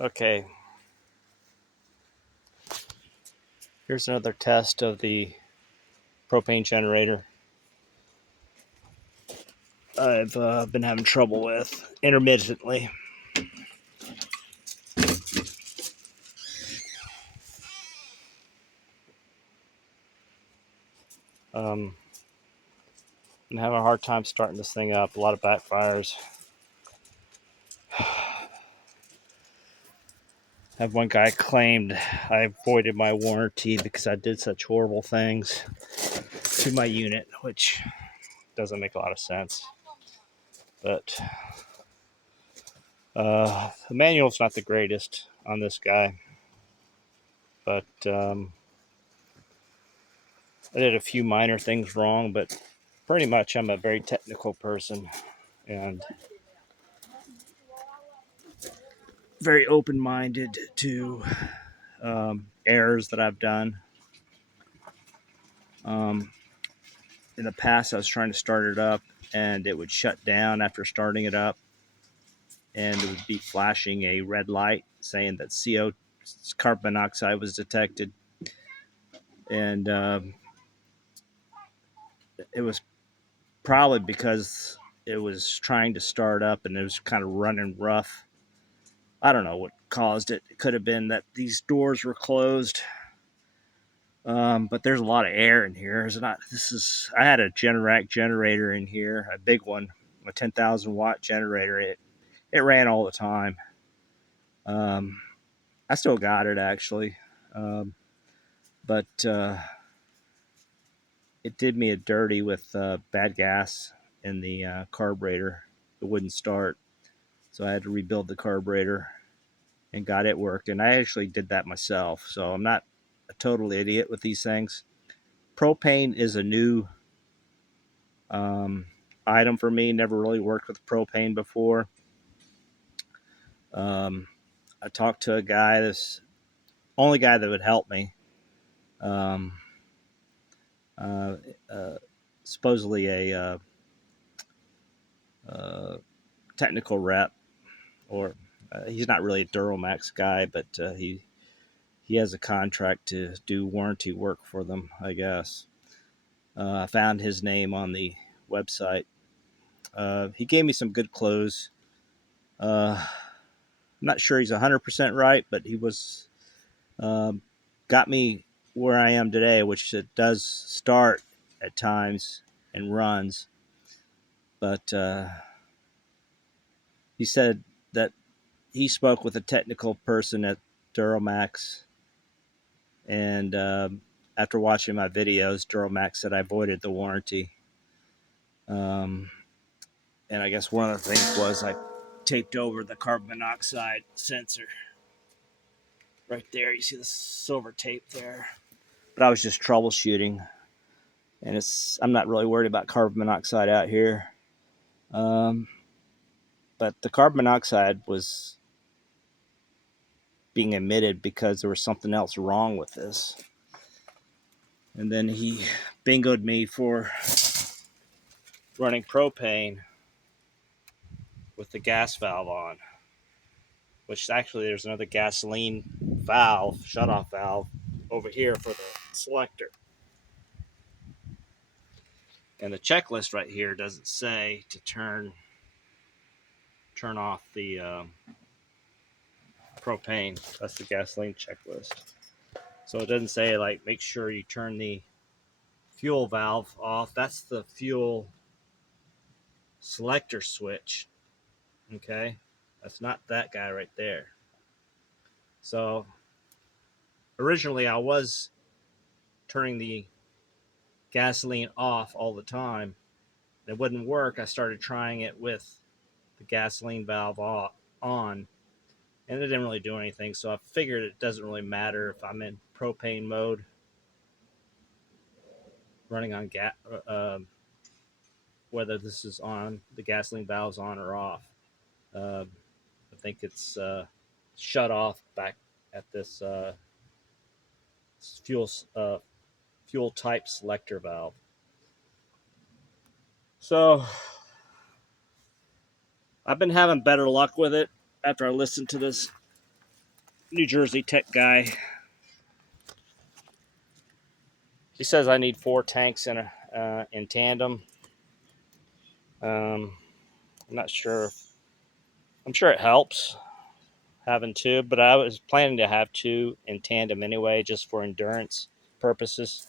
Okay, here's another test of the propane generator I've been having trouble with intermittently. I'm having a hard time starting this thing up, a lot of backfires. I have one guy claimed I voided my warranty because I did such horrible things to my unit, which doesn't make a lot of sense. But the manual's not the greatest on this guy, but I did a few minor things wrong, but pretty much I'm a very technical person and very open-minded to errors that I've done. In the past, I was trying to start it up, and it would shut down after starting it up, and it would be flashing a red light saying that carbon monoxide was detected, and it was probably because it was trying to start up and it was kind of running rough. I don't know what caused it. It could have been that these doors were closed. But there's a lot of air in here. It's not. I had a Generac generator in here, a big one, a 10,000 watt generator. It ran all the time. I still got it actually, but it did me a dirty with bad gas in the carburetor. It wouldn't start, so I had to rebuild the carburetor and got it working. I actually did that myself, so I'm not a total idiot with these things. Propane is a new item for me. Never really worked with propane before. I talked to a guy, this only guy that would help me. Um, uh, uh, Supposedly technical rep, or he's not really a duromax guy, but he has a contract to do warranty work for them, I guess. I found his name on the website. He gave me some good clothes. I'm not sure he's 100% right, but he was got me where I am today, which it does start at times and runs. But he said that he spoke with a technical person at Duromax, and after watching my videos, Duromax said I voided the warranty. Um, and I guess one of the things was I taped over the carbon monoxide sensor right there. You see the silver tape there. But I was just troubleshooting, and I'm not really worried about carbon monoxide out here. But the carbon monoxide was being emitted because there was something else wrong with this. And then he bingoed me for running propane with the gas valve on, which actually there's another gasoline valve, shutoff valve, over here for the selector. And the checklist right here doesn't say to turn off the propane. That's the gasoline checklist. So it doesn't say like make sure you turn the fuel valve off. That's the fuel selector switch. Okay, that's not that guy right there. So originally I was turning the gasoline off all the time. It wouldn't work. I started trying it with the gasoline valve on, and it didn't really do anything. So I figured it doesn't really matter if I'm in propane mode, running on whether this is on, the gasoline valve's on or off. I think it's shut off back at this fuel fuel type selector valve. So I've been having better luck with it after I listened to this New Jersey tech guy. He says I need 4 tanks in tandem. I'm not sure. I'm sure it helps having 2, but I was planning to have 2 in tandem anyway, just for endurance purposes.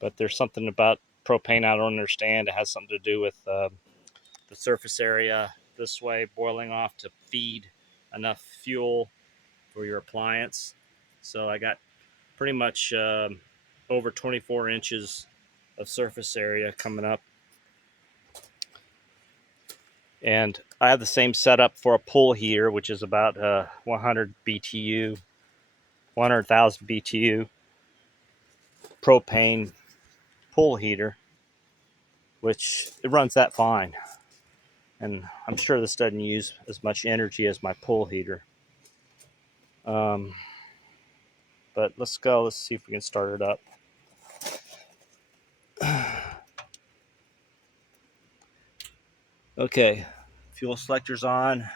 But there's something about propane I don't understand. It has something to do with the surface area this way boiling off to feed enough fuel for your appliance. So I got pretty much over 24 inches of surface area coming up. And I have the same setup for a pool heater, which is about 100 BTU, 100,000 BTU propane pool heater, which it runs that fine. And I'm sure this doesn't use as much energy as my pool heater. But let's go. Let's see if we can start it up. Okay, fuel selector's on.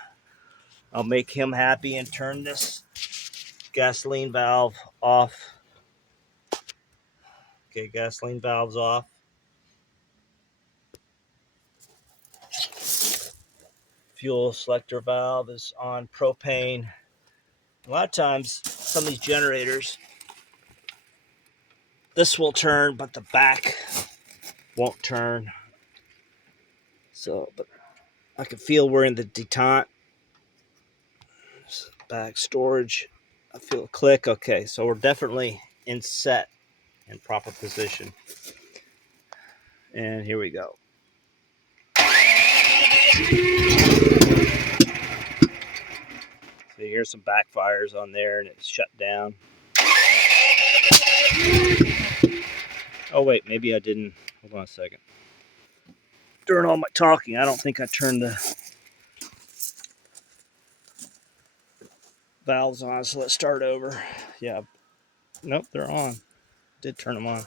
I'll make him happy and turn this gasoline valve off. Okay, gasoline valve's off. Fuel selector valve is on propane. A lot of times, some of these generators, this will turn, but the back won't turn. So, but I can feel we're in the detente. Back storage. I feel a click. Okay, so we're definitely in proper position. And here we go. So here's some backfires on there, and it's shut down. Oh wait, maybe I didn't. Hold on a second. During all my talking, I don't think I turned the valves on. So let's start over. Yeah. Nope, they're on. Did turn them on.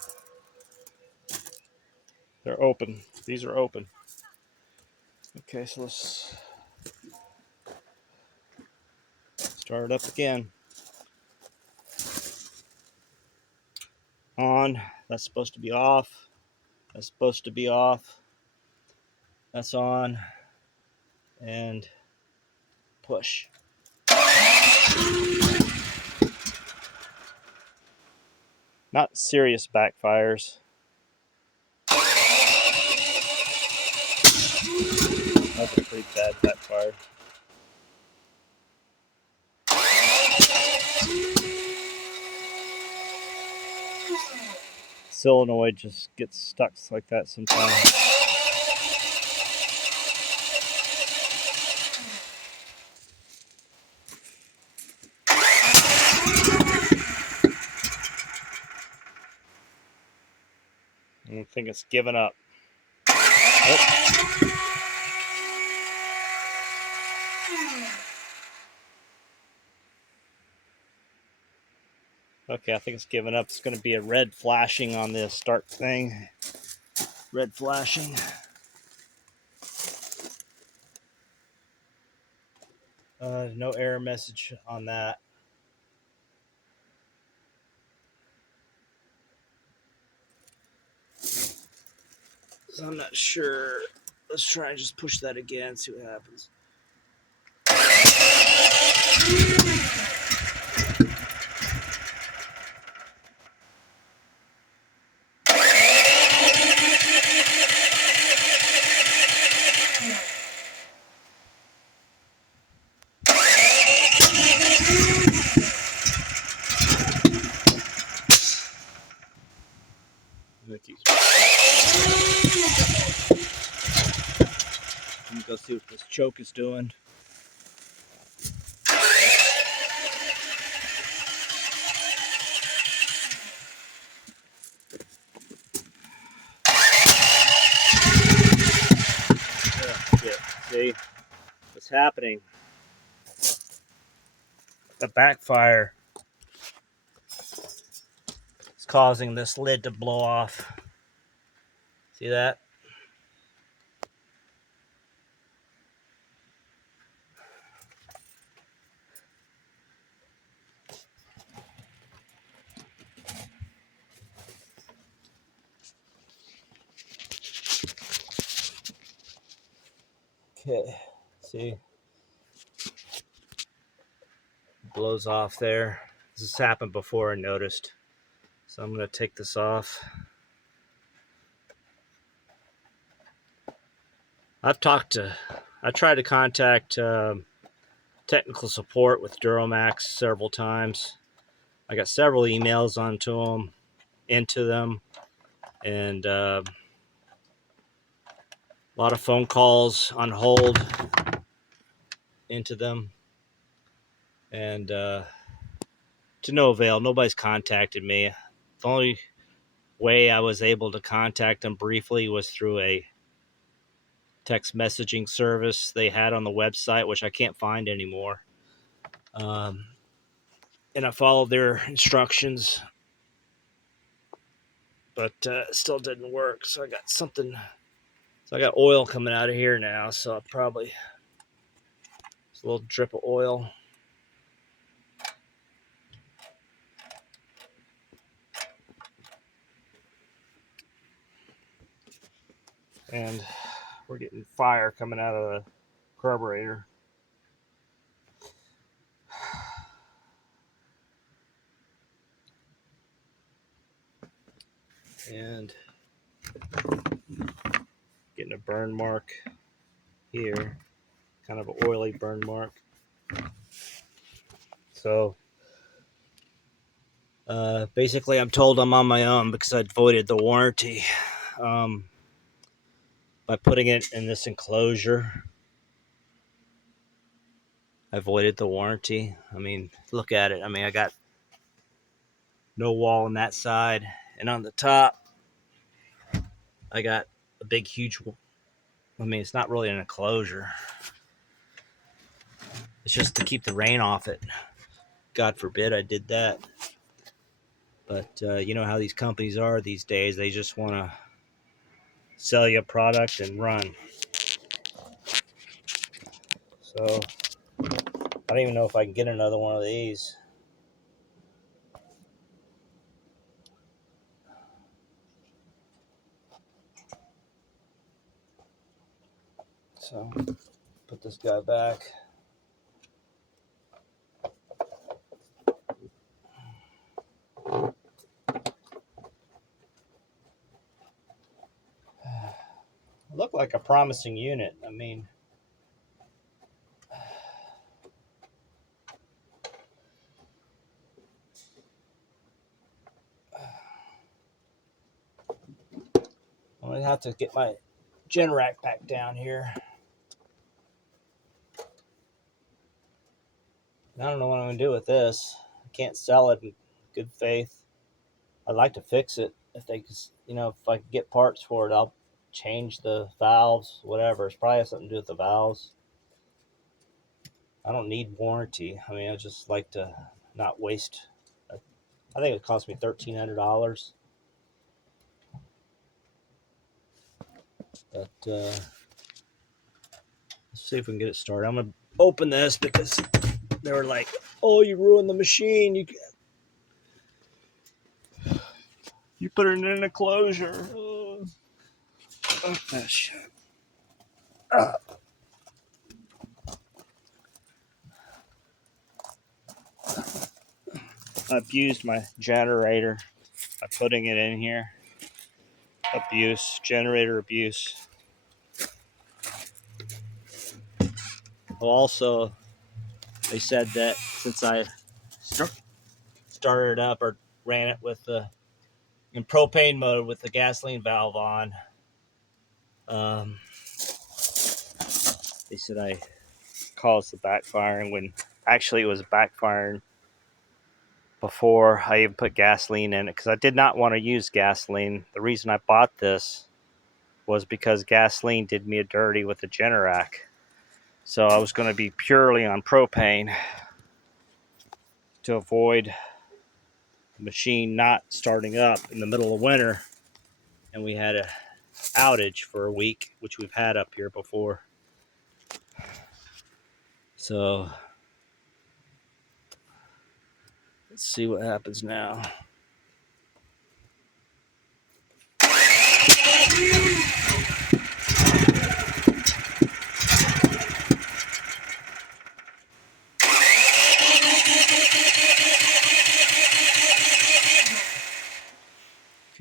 They're open. These are open. Okay, so let's start it up again. On. That's supposed to be off. That's supposed to be off. That's on. And push. Not serious backfires. That's a pretty bad backfire. Solenoid just gets stuck like that sometimes. I think it's given up. Oh. Okay, I think it's given up. It's going to be a red flashing on the start thing. Red flashing. No error message on that. So I'm not sure. Let's try and just push that again, see what happens. Let me go see what this choke is doing. See what's happening? The backfire is causing this lid to blow off. See that? Okay, see, blows off there. This has happened before, I noticed. So I'm going to take this off. I tried to contact technical support with Duromax several times. I got several emails into them, and a lot of phone calls on hold into them, and to no avail. Nobody's contacted me. The only way I was able to contact them briefly was through a text messaging service they had on the website, which I can't find anymore. Um, and I followed their instructions, but it still didn't work. So I got something. So I got oil coming out of here now. So I'll probably it's a little drip of oil. And we're getting fire coming out of the carburetor. And getting a burn mark here, kind of an oily burn mark. So basically, I'm told I'm on my own because I voided the warranty by putting it in this enclosure. I voided the warranty. I mean, look at it. I mean, I got no wall on that side, and on the top, I got a big, huge. I mean, it's not really an enclosure. It's just to keep the rain off it. God forbid I did that. But you know how these companies are these days. They just want to sell you a product and run. So I don't even know if I can get another one of these. So put this guy back. Looked like a promising unit. I mean, I'm gonna have to get my gen rack back down here. I don't know what I'm gonna do with this. I can't sell it in good faith. I'd like to fix it if they could, if I could get parts for it. I'll change the valves, whatever. It's probably has something to do with the valves. I don't need warranty. I mean, I just like to not waste. I think it cost me $1,300. But let's see if we can get it started. I'm gonna open this because they were like, "Oh, you ruined the machine. You put it in an enclosure." Fuck that shit. I abused my generator by putting it in here. Generator abuse. Well, also, they said that since I started it up or ran it in propane mode with the gasoline valve on, they said I caused the backfiring when actually it was backfiring before I even put gasoline in it because I did not want to use gasoline. The reason I bought this was because gasoline did me a dirty with the Generac. So I was going to be purely on propane to avoid the machine not starting up in the middle of winter. And we had a outage for a week, which we've had up here before. So let's see what happens now.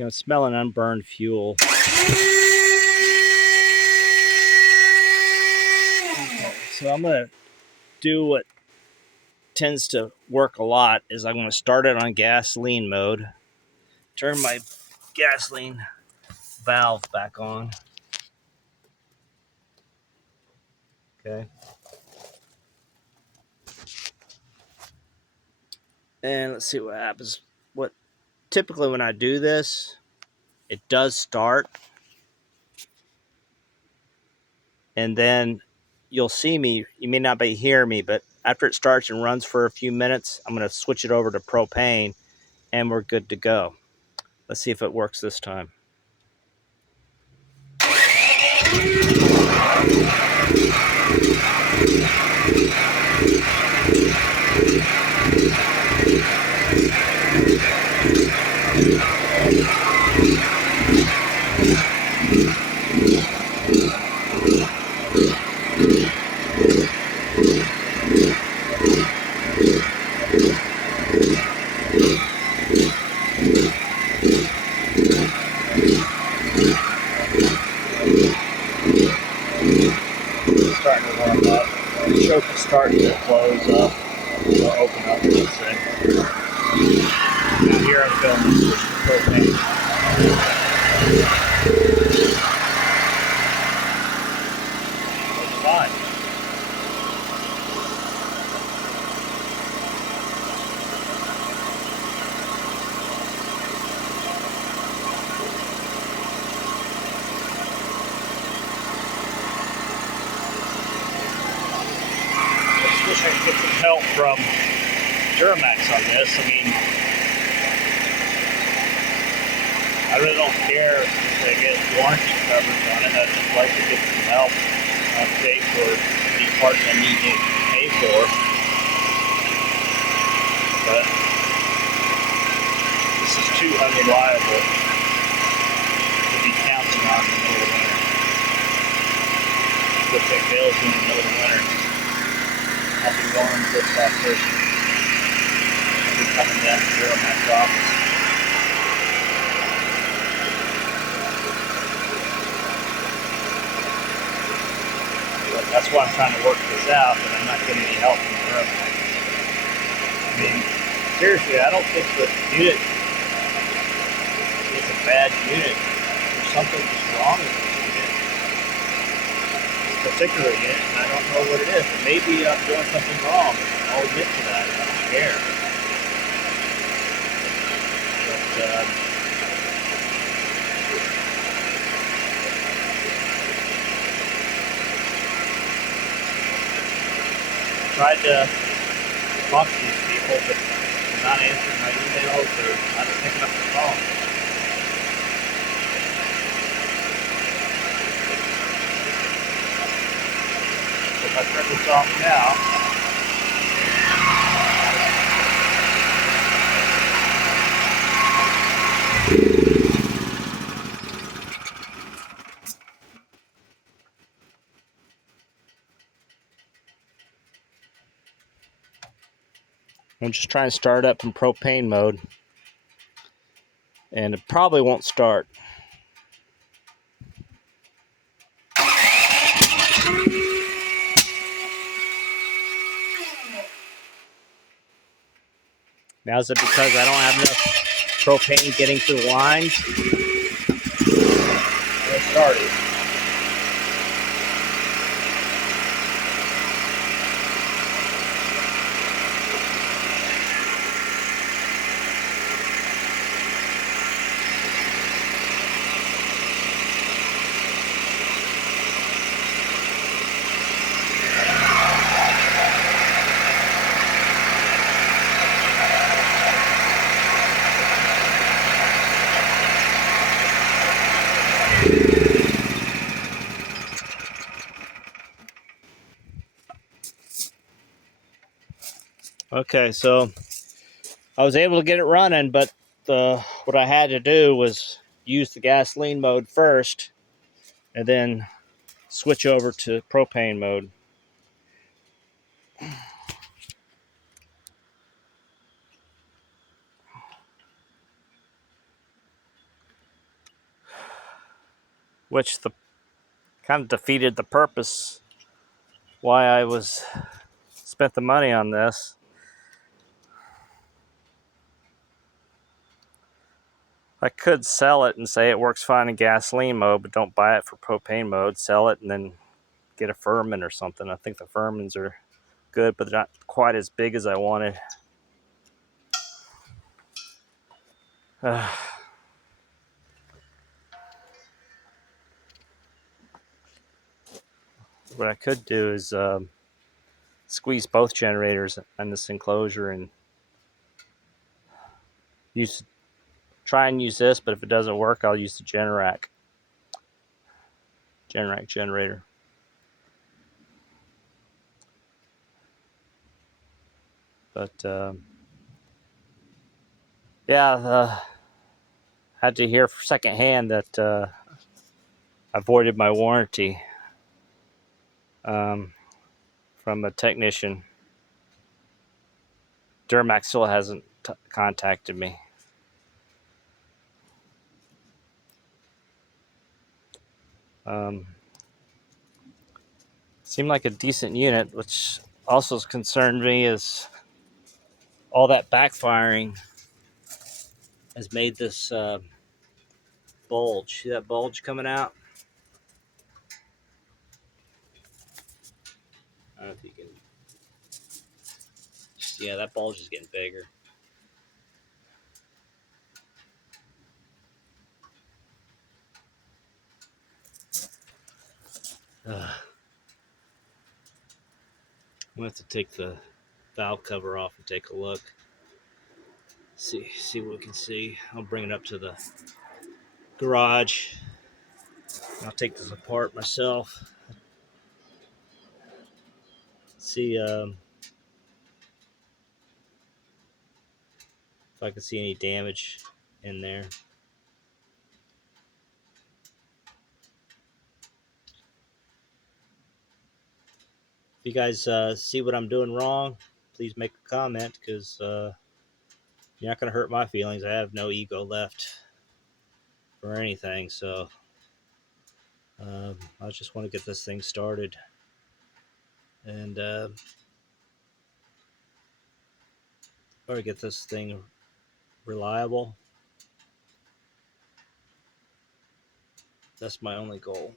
can smell an unburned fuel. So I'm going to do what tends to work a lot is I'm going to start it on gasoline mode, turn my gasoline valve back on. Okay. And let's see what happens. What typically when I do this, it does start, and then you'll see me. You may not be hearing me, but after it starts and runs for a few minutes, I'm going to switch it over to propane, and we're good to go. Let's see if it works this time. It's starting to warm up. The choke is starting to close up, or open up, I should say. Now here I'm going to switch to propane. It's fine. I just wish I could get some help from Duramax on this. I mean, I really don't care if they get warranty coverage on it. I'd just like to get some help pay for any parts I need to pay for. But this is too unreliable to be counting on in the middle of winter. Looks like Dale's in the middle of winter. I'll be going to this back fishing. I'll be coming down to Duromax office. But that's why I'm trying to work this out, but I'm not getting any help from Duromax. I mean, seriously, I don't think the unit is a bad unit. There's something just wrong with this unit. Particular unit, and I don't know what it is. Maybe I'm doing something wrong. I'll admit to that. I don't care. But I tried to talk to these people, but they're not answering my emails or not picking up the phone. If I turn this off now, I'm just trying to start up in propane mode, and it probably won't start. Now is it because I don't have enough propane getting through the lines? It started. Okay, so I was able to get it running, but what I had to do was use the gasoline mode first and then switch over to propane mode. which the kind of defeated the purpose why I was spent the money on this. I could sell it and say it works fine in gasoline mode, but don't buy it for propane mode. Sell it and then get a Furman or something. I think the Furmans are good, but they're not quite as big as I wanted. What I could do is squeeze both generators on this enclosure and try and use this, but if it doesn't work, I'll use the Generac generator. But yeah, had to hear secondhand that I voided my warranty from a technician. Duromax still hasn't contacted me. Seemed like a decent unit, which also concerned me is all that backfiring has made this bulge. See that bulge coming out? I don't know if you can. Yeah, that bulge is getting bigger. I'm gonna have to take the valve cover off and take a look. See what we can see. I'll bring it up to the garage. I'll take this apart myself. See if I can see any damage in there. If you guys see what I'm doing wrong, please make a comment, because you're not going to hurt my feelings. I have no ego left for anything, so I just want to get this thing started and or get this thing reliable. That's my only goal.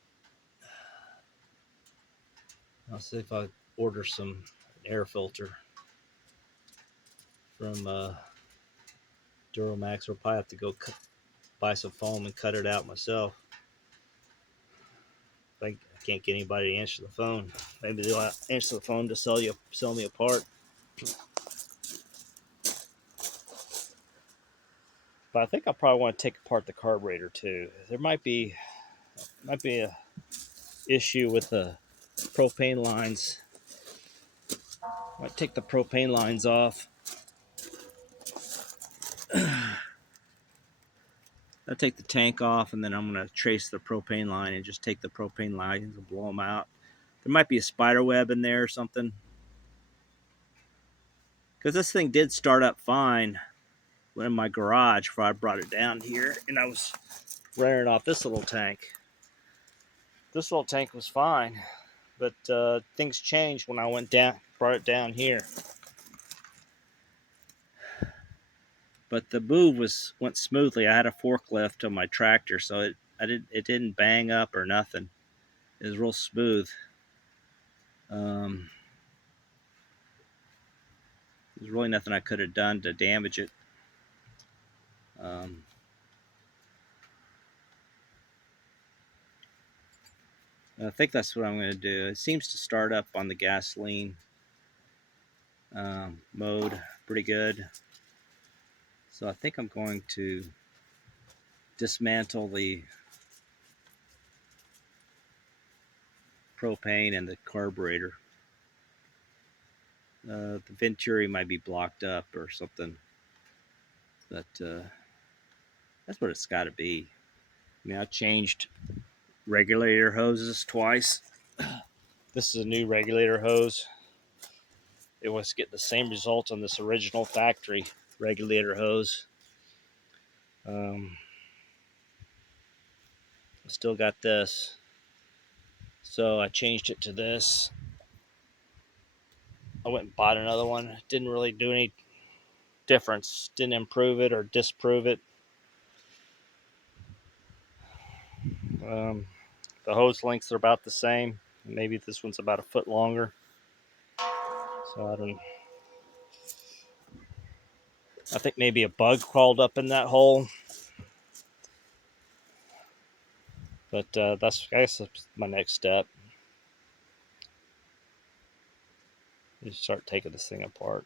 I'll see if I order some air filter from Duromax, or probably have to go buy some foam and cut it out myself. I can't get anybody to answer the phone. Maybe they'll answer the phone to sell me a part. But I think I probably want to take apart the carburetor too. There might be a issue with the propane lines. I might take the propane lines off. I'll take the tank off, and then I'm going to trace the propane line and just take the propane lines and blow them out. There might be a spider web in there or something, because this thing did start up fine in my garage before I brought it down here, and I was running it off this little tank. This little tank was fine, but things changed when I brought it down here. But the move went smoothly. I had a forklift on my tractor, so it didn't bang up or nothing. It was real smooth. There's really nothing I could have done to damage it. I think that's what I'm going to do. It seems to start up on the gasoline mode pretty good. So I think I'm going to dismantle the propane and the carburetor. The venturi might be blocked up or something, but that's what it's got to be. I mean, I changed regulator hoses twice. This is a new regulator hose. It was getting the same result on this original factory regulator hose. Still got this. So I changed it to this. I went and bought another one. Didn't really do any difference. Didn't improve it or disprove it. Um, the hose lengths are about the same. Maybe this one's about a foot longer. So I don't. I think maybe a bug crawled up in that hole. But that's, I guess, that's my next step. You start taking this thing apart.